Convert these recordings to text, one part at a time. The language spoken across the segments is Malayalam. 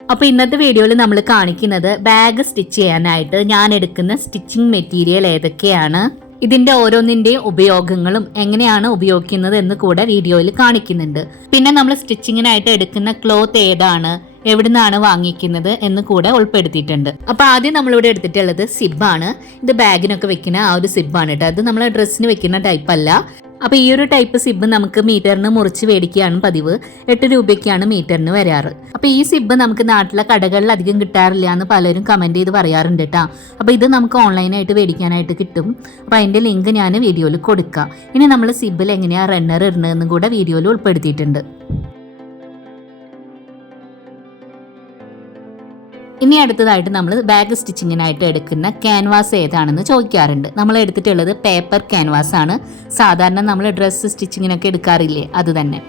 അപ്പോൾ ഇന്നത്തെ വീഡിയോയിൽ നമ്മൾ കാണിക്കുന്നത് ബാഗ് സ്റ്റിച്ച് ചെയ്യാനായിട്ട് ഞാൻ എടുക്കുന്ന സ്റ്റിച്ചിങ് മെറ്റീരിയൽ ഏതൊക്കെയാണ് ഇതിന്റെ ഓരോന്നിന്റെയും ഉപയോഗങ്ങളും എങ്ങനെയാണ് ഉപയോഗിക്കുന്നത് എന്ന് കൂടെ വീഡിയോയിൽ കാണിക്കുന്നുണ്ട്. പിന്നെ നമ്മൾ സ്റ്റിച്ചിങ്ങിനായിട്ട് എടുക്കുന്ന ക്ലോത്ത് ഏതാണ് എവിടുന്നാണ് വാങ്ങിക്കുന്നത് എന്ന് കൂടെ ഉൾപ്പെടുത്തിയിട്ടുണ്ട്. അപ്പൊ ആദ്യം നമ്മളിവിടെ എടുത്തിട്ടുള്ളത് സിബാണ്. ഇത് ബാഗിനൊക്കെ വെക്കുന്ന ആ ഒരു സിബാണ് കേട്ടോ. അത് നമ്മൾ ഡ്രസ്സിന് വെക്കുന്ന ടൈപ്പ് അല്ല. അപ്പൊ ഈ ഒരു ടൈപ്പ് സിബ് നമുക്ക് മീറ്ററിന് മുറിച്ച് മേടിക്കുകയാണ് പതിവ്. എട്ട് രൂപയ്ക്കാണ് മീറ്ററിന് വരാറ്. അപ്പൊ ഈ സിബ് നമുക്ക് നാട്ടിലെ കടകളിൽ അധികം കിട്ടാറില്ല എന്ന് പലരും കമന്റ് ചെയ്ത് പറയാറുണ്ട് കേട്ടോ അപ്പൊ ഇത് നമുക്ക് ഓൺലൈനായിട്ട് മേടിക്കാനായിട്ട് കിട്ടും. അപ്പൊ അതിന്റെ ലിങ്ക് ഞാൻ വീഡിയോയിൽ കൊടുക്കാം. ഇനി നമ്മൾ സിബിൽ എങ്ങനെയാ റണ്ണർ ഇടുന്നതെന്നും കൂടെ വീഡിയോയിൽ ഉൾപ്പെടുത്തിയിട്ടുണ്ട്. ഇനി അടുത്തതായിട്ട് നമ്മൾ ബാഗ് സ്റ്റിച്ചിങ്ങിനായിട്ട് എടുക്കുന്ന ക്യാൻവാസ് ഏതാണെന്ന് ചോദിക്കാറുണ്ട്. നമ്മൾ എടുത്തിട്ടുള്ളത് പേപ്പർ ക്യാൻവാസ് ആണ്. സാധാരണ നമ്മൾ ഡ്രസ്സ് സ്റ്റിച്ചിങ്ങിനൊക്കെ എടുക്കാറില്ലേ? അത് തന്നെ.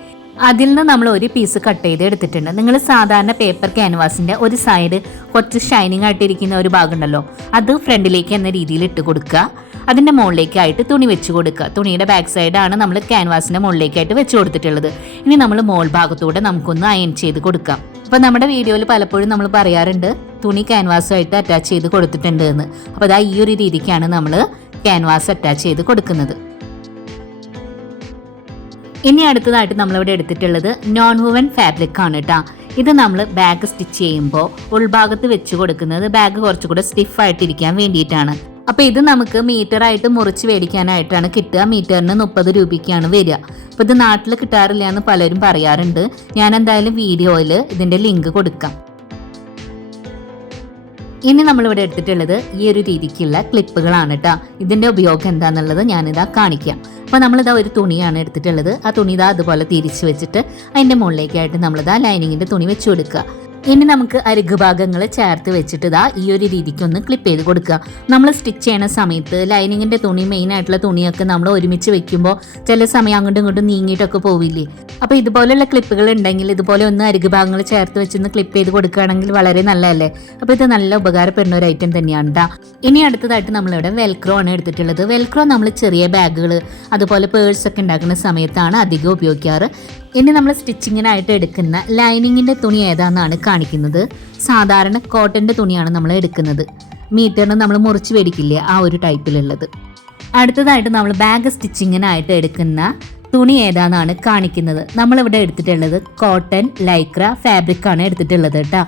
അതിൽ നിന്ന് നമ്മൾ ഒരു പീസ് കട്ട് ചെയ്ത് എടുത്തിട്ടുണ്ട്. നിങ്ങൾ സാധാരണ പേപ്പർ ക്യാൻവാസിന്റെ ഒരു സൈഡ് കുറച്ച് ഷൈനിങ് ആയിട്ടിരിക്കുന്ന ഒരു ഭാഗം ഉണ്ടല്ലോ അത് ഫ്രണ്ടിലേക്ക് എന്ന രീതിയിൽ ഇട്ട് കൊടുക്കുക. അതിന്റെ മുകളിലേക്കായിട്ട് തുണി വെച്ച് കൊടുക്കുക. തുണിയുടെ ബാക്ക് സൈഡാണ് നമ്മൾ ക്യാൻവാസിന്റെ മുകളിലേക്കായിട്ട് വെച്ച് കൊടുത്തിട്ടുള്ളത്. ഇനി നമ്മൾ മോൾ ഭാഗത്തൂടെ നമുക്കൊന്ന് അയൺ ചെയ്ത് കൊടുക്കാം. അപ്പൊ നമ്മുടെ വീഡിയോയിൽ പലപ്പോഴും നമ്മൾ പറയാറുണ്ട് തുണി ക്യാൻവാസുമായിട്ട് അറ്റാച്ച് ചെയ്ത് കൊടുത്തിട്ടുണ്ട് എന്ന് അപ്പോൾ അതാ ഈ ഒരു രീതിക്കാണ് നമ്മൾ ക്യാൻവാസ് അറ്റാച്ച് ചെയ്ത് കൊടുക്കുന്നത്. ഇനി അടുത്തതായിട്ട് നമ്മളിവിടെ എടുത്തിട്ടുള്ളത് നോൺ വുവൻ ഫാബ്രിക് ആണ് കേട്ടോ ഇത് നമ്മൾ ബാഗ് സ്റ്റിച്ച് ചെയ്യുമ്പോൾ ഉൾഭാഗത്ത് വെച്ച് കൊടുക്കുന്നത് ബാഗ് കുറച്ചുകൂടെ സ്റ്റിഫ് ആയിട്ടിരിക്കാൻ വേണ്ടിയിട്ടാണ്. അപ്പൊ ഇത് നമുക്ക് മീറ്റർ ആയിട്ട് മുറിച്ച് മേടിക്കാനായിട്ടാണ് കിട്ടുക. മീറ്ററിന് മുപ്പത് രൂപയ്ക്കാണ് വരിക. അപ്പോൾ ഇത് നാട്ടിൽ കിട്ടാറില്ല എന്ന് പലരും പറയാറുണ്ട്. ഞാൻ എന്തായാലും വീഡിയോയിൽ ഇതിന്റെ ലിങ്ക് കൊടുക്കാം. ഇനി നമ്മളിവിടെ എടുത്തിട്ടുള്ളത് ഈ ഒരു രീതിക്കുള്ള ക്ലിപ്പുകളാണ് കേട്ടോ ഇതിന്റെ ഉപയോഗം എന്താണെന്നുള്ളത് ഞാനിതാ കാണിക്കാം. അപ്പോൾ നമ്മളിതാ ഒരു തുണിയാണ് എടുത്തിട്ടുള്ളത്. ആ തുണി ഇതാ അതുപോലെ തിരിച്ചു വെച്ചിട്ട് അതിന്റെ മുകളിലേക്കായിട്ട് നമ്മളിതാ ലൈനിങ്ങിന്റെ തുണി വെച്ച് കൊടുക്കുക. ഇനി നമുക്ക് അരുഗ് ഭാഗങ്ങൾ ചേർത്ത് വെച്ചിട്ട് ഇതാ ഈ ഒരു രീതിക്ക് ഒന്ന് ക്ലിപ്പ് ചെയ്ത് കൊടുക്കുക. നമ്മൾ സ്റ്റിച്ച് ചെയ്യണ സമയത്ത് ലൈനിങ്ങിന്റെ തുണി മെയിൻ ആയിട്ടുള്ള തുണിയൊക്കെ നമ്മൾ ഒരുമിച്ച് വെക്കുമ്പോൾ ചില സമയം അങ്ങോട്ടും ഇങ്ങോട്ടും നീങ്ങിയിട്ടൊക്കെ പോവില്ലേ? അപ്പോൾ ഇതുപോലെയുള്ള ക്ലിപ്പുകൾ ഉണ്ടെങ്കിൽ ഇതുപോലെ ഒന്ന് അരുഗ് ഭാഗങ്ങൾ ചേർത്ത് വെച്ചൊന്ന് ക്ലിപ്പ് ചെയ്ത് കൊടുക്കുകയാണെങ്കിൽ വളരെ നല്ലതല്ലേ? അപ്പോൾ ഇത് നല്ല ഉപകാരപ്പെടുന്ന ഒരു ഐറ്റം തന്നെയാണ് കേട്ടോ ഇനി അടുത്തതായിട്ട് നമ്മളിവിടെ വെൽക്രോ ആണ് എടുത്തിട്ടുള്ളത്. വെൽക്രോ നമ്മൾ ചെറിയ ബാഗുകൾ അതുപോലെ പേഴ്സ് ഒക്കെ ഉണ്ടാക്കുന്ന സമയത്താണ് അധികം ഉപയോഗിക്കാറ്. ഇനി നമ്മൾ സ്റ്റിച്ചിങ്ങിനായിട്ട് എടുക്കുന്ന ലൈനിങ്ങിന്റെ തുണി ഏതാണെന്നാണ് കാണിക്കുന്നത്. സാധാരണ കോട്ടന്റെ തുണിയാണ് നമ്മൾ എടുക്കുന്നത്. മീറ്ററിന് നമ്മൾ മുറിച്ച് മേടിക്കില്ലേ ആ ഒരു ടൈപ്പിലുള്ളത്. അടുത്തതായിട്ട് നമ്മൾ ബാഗ് സ്റ്റിച്ചിങ്ങിനായിട്ട് എടുക്കുന്ന തുണി ഏതാണെന്നാണ് കാണിക്കുന്നത്. നമ്മളിവിടെ എടുത്തിട്ടുള്ളത് കോട്ടൺ ലൈക്ര ഫാബ്രിക് ആണ് എടുത്തിട്ടുള്ളത് കേട്ടോ.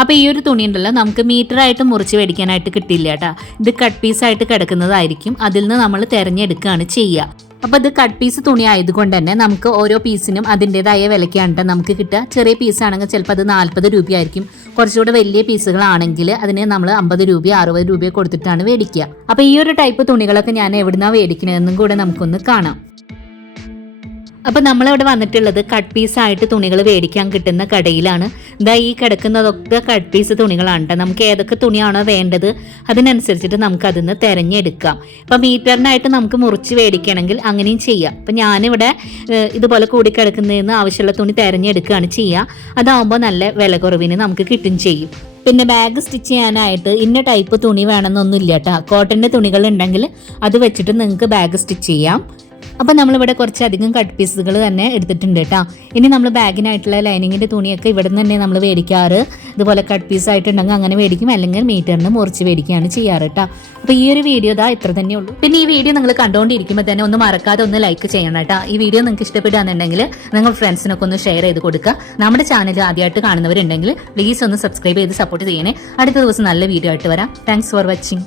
അപ്പോൾ ഈ ഒരു തുണി ഉണ്ടല്ലോ നമുക്ക് മീറ്ററായിട്ട് മുറിച്ച് മേടിക്കാനായിട്ട് കിട്ടില്ല കേട്ടോ. ഇത് കട്ട് പീസായിട്ട് കിടക്കുന്നതായിരിക്കും. അതിൽ നിന്ന് നമ്മൾ തിരഞ്ഞെടുക്കുകയാണ് ചെയ്യുക. അപ്പോൾ ഇത് കട്ട് പീസ് തുണി ആയതുകൊണ്ട് തന്നെ നമുക്ക് ഓരോ പീസിനും അതിന്റെതായ വിലയ്ക്കാണ് നമുക്ക് കിട്ടുക. ചെറിയ പീസാണെങ്കിൽ ചിലപ്പോൾ അത് നാൽപ്പത് രൂപയായിരിക്കും. കുറച്ചുകൂടെ വലിയ പീസുകളാണെങ്കിൽ അതിന് നമ്മൾ അമ്പത് രൂപ അറുപത് രൂപ കൊടുത്തിട്ടാണ് മേടിക്കുക. അപ്പോൾ ഈ ഒരു ടൈപ്പ് തുണികളൊക്കെ ഞാൻ എവിടുന്നാണ് മേടിക്കണതെന്നും കൂടെ നമുക്കൊന്ന് കാണാം. അപ്പൊ നമ്മളവിടെ വന്നിട്ടുള്ളത് കട്ട് പീസ് ആയിട്ട് തുണികൾ മേടിക്കാൻ കിട്ടുന്ന കടയിലാണ്. ഇതാ ഈ കിടക്കുന്നതൊക്കെ കട്ട് പീസ് തുണികളാണ് കേട്ടോ നമുക്ക് ഏതൊക്കെ തുണിയാണോ വേണ്ടത് അതിനനുസരിച്ചിട്ട് നമുക്ക് അതിന്ന് തിരഞ്ഞെടുക്കാം. ഇപ്പൊ മീറ്ററിനായിട്ട് നമുക്ക് മുറിച്ച് മേടിക്കണമെങ്കിൽ അങ്ങനെയും ചെയ്യാം. അപ്പൊ ഞാനിവിടെ ഇതുപോലെ ഇതുപോലെ കൂടിക്കിടക്കുന്നതിന് ആവശ്യമുള്ള തുണി തിരഞ്ഞെടുക്കുകയാണ് ചെയ്യുക അതാവുമ്പോൾ നല്ല വില കുറവിന് നമുക്ക് കിട്ടും ചെയ്യും. പിന്നെ ബാഗ് സ്റ്റിച്ച് ചെയ്യാനായിട്ട് ഇന്ന ടൈപ്പ് തുണി വേണമെന്നൊന്നുമില്ല കേട്ടോ കോട്ടന്റെ തുണികൾ ഉണ്ടെങ്കിൽ അത് വെച്ചിട്ട് നിങ്ങൾക്ക് ബാഗ് സ്റ്റിച്ച് ചെയ്യാം. അപ്പം നമ്മളിവിടെ കുറച്ചധികം കട്ട് പീസുകൾ തന്നെ എടുത്തിട്ടുണ്ട് കേട്ടോ ഇനി നമ്മൾ ബാഗിനായിട്ടുള്ള ലൈനിങ്ങിന്റെ തുണിയൊക്കെ ഇവിടെ നിന്ന് തന്നെ നമ്മൾ മേടിക്കാറ്. ഇതുപോലെ കട്ട് പീസ് ആയിട്ടുണ്ടെങ്കിൽ അങ്ങനെ മേടിക്കും അല്ലെങ്കിൽ മീറ്ററിന് മുറിച്ച് മേടിക്കുകയാണ് ചെയ്യാറ് കേട്ടോ അപ്പോൾ ഈ ഒരു വീഡിയോ ഇതാ ഇത്ര തന്നെ ഉള്ളൂ. പിന്നെ ഈ വീഡിയോ നിങ്ങൾ കണ്ടുകൊണ്ടിരിക്കുമ്പോൾ തന്നെ ഒന്ന് മറക്കാതെ ഒന്ന് ലൈക്ക് ചെയ്യണം കേട്ടോ ഈ വീഡിയോ നിങ്ങൾക്ക് ഇഷ്ടപ്പെടുകയാണെന്നുണ്ടെങ്കിൽ നിങ്ങൾ ഫ്രണ്ട്സിനൊക്കെ ഒന്ന് ഷെയർ ചെയ്ത് കൊടുക്കുക. നമ്മുടെ ചാനൽ ആദ്യമായിട്ട് കാണുന്നവരുണ്ടെങ്കിൽ പ്ലീസ് ഒന്ന് സബ്സ്ക്രൈബ് ചെയ്ത് സപ്പോർട്ട് ചെയ്യണേ. അടുത്ത ദിവസം നല്ല വീഡിയോ ആയിട്ട് വരാം. Thanks for watching